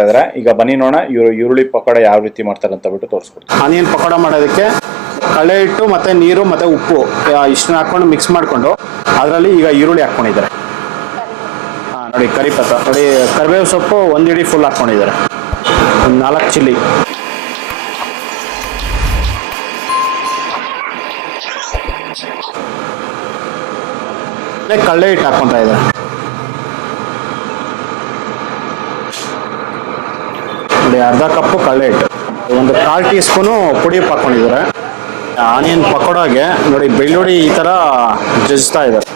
ಇದ್ದಾರೆ. ಈಗ ಬನ್ನಿ ನೋಡೋಣ ಇವರು ಈರುಳ್ಳಿ ಪಕೋಡ ಯಾವ ರೀತಿ ಮಾಡ್ತಾರೆ ಅಂತ ಬಿಟ್ಟು ತೋರಿಸ್ಕೊಡ್ತೀನಿ. ಆನಿಯನ್ ಪಕೋಡ ಮಾಡೋದಕ್ಕೆ ಕಳೆ ಹಿಟ್ಟು ಮತ್ತು ನೀರು ಮತ್ತು ಉಪ್ಪು ಇಷ್ಟನ್ನ ಹಾಕ್ಕೊಂಡು ಮಿಕ್ಸ್ ಮಾಡಿಕೊಂಡು ಅದರಲ್ಲಿ ಈಗ ಈರುಳ್ಳಿ ಹಾಕ್ಕೊಂಡಿದ್ದಾರೆ. ನೋಡಿ ಕರಿಪತ್ತ ನೋಡಿ, ಕರಿಬೇವು ಸೊಪ್ಪು ಒಂದು ಹಿಡಿ ಫುಲ್ ಹಾಕ್ಕೊಂಡಿದ್ದಾರೆ, ಒಂದು 4 ಚಿಲ್ಲಿ, ಕಳ್ಳೆ ಹಿಟ್ಟು ಹಾಕ್ಕೊತಾ ಇದ್ದಾರೆ. ನೋಡಿ ಅರ್ಧ ಕಪ್ಪು ಕಳ್ಳೆ ಹಿಟ್ಟು, ಒಂದು 1/4 ಟೀ ಸ್ಪೂನು ಪುಡಿ ಉಪ್ಪು ಹಾಕ್ಕೊಂಡಿದ್ದಾರೆ. ಆನಿಯನ್ ಪಕೋಡಾಗೆ ನೋಡಿ ಬೆಳ್ಳುಳ್ಳಿ ಈ ಥರ ಜಜ್ತಾ ಇದ್ದಾರೆ.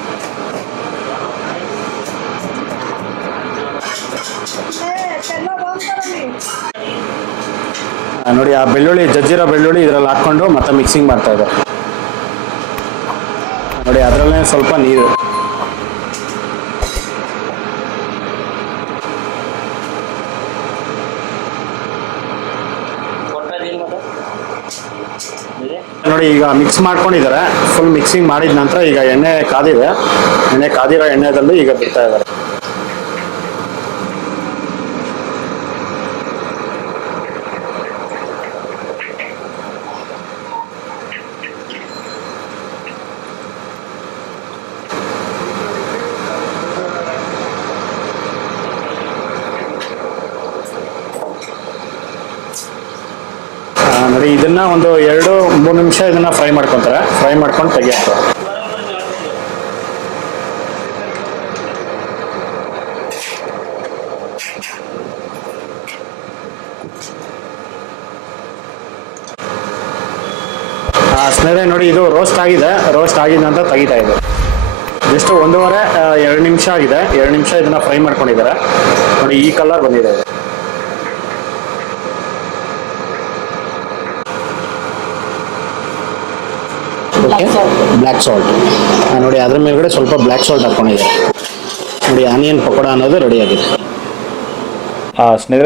ನೋಡಿ ಆ ಬೆಳ್ಳುಳ್ಳಿ ಜಜ್ಜಿರೋ ಬೆಳ್ಳುಳ್ಳಿ ಇದರಲ್ಲಿ ಹಾಕ್ಕೊಂಡು ಮತ್ತೆ ಮಿಕ್ಸಿಂಗ್ ಮಾಡ್ತಾ ಇದ್ದಾರೆ. ನೋಡಿ ಅದರಲ್ಲೇ ಸ್ವಲ್ಪ ನೀರು, ನೋಡಿ ಈಗ ಮಿಕ್ಸ್ ಮಾಡ್ಕೊಂಡಿದ್ದಾರೆ. ಫುಲ್ ಮಿಕ್ಸಿಂಗ್ ಮಾಡಿದ ನಂತರ ಈಗ ಎಣ್ಣೆ ಕಾದಿದೆ, ಎಣ್ಣೆ ಕಾದಿರೋ ಎಣ್ಣೆದಲ್ಲಿ ಈಗ ಬಿಡ್ತಾ ಇದ್ದಾರೆ. ನೋಡಿ ಇದನ್ನ ಒಂದು 2-3 ನಿಮಿಷ ಇದನ್ನ ಫ್ರೈ ಮಾಡ್ಕೊತಾರೆ. ಫ್ರೈ ಮಾಡ್ಕೊಂಡು ತೆಗಿತಾರೆ. ಸ್ನೇಹಿತರೆ ನೋಡಿ ಇದು ರೋಸ್ಟ್ ಆಗಿದೆ. ರೋಸ್ಟ್ ಆಗಿದ ನಂತರ ತೆಗಿತಾ ಇದೆ. ಜಸ್ಟ್ 1.5-2 ನಿಮಿಷ ಆಗಿದೆ. 2 ನಿಮಿಷ ಇದನ್ನ ಫ್ರೈ ಮಾಡ್ಕೊಂಡಿದ್ದಾರೆ. ನೋಡಿ ಈ ಕಲರ್ ಬಂದಿದೆ. ಬ್ಲ್ಯಾಕ್ ಸಾಲ್ಟ್ ನೋಡಿ ಅದ್ರ ಮೇಲ್ಗಡೆ ಸ್ವಲ್ಪ ಬ್ಲ್ಯಾಕ್ ಸಾಲ್ಟ್ ಹಾಕ್ಕೊಂಡಿದ್ದಾರೆ. ನೋಡಿ ಆನಿಯನ್ ಪಕೋಡ ಅನ್ನೋದು ರೆಡಿ ಆಗಿದೆ. ಸ್ನೇಹಿತರೆ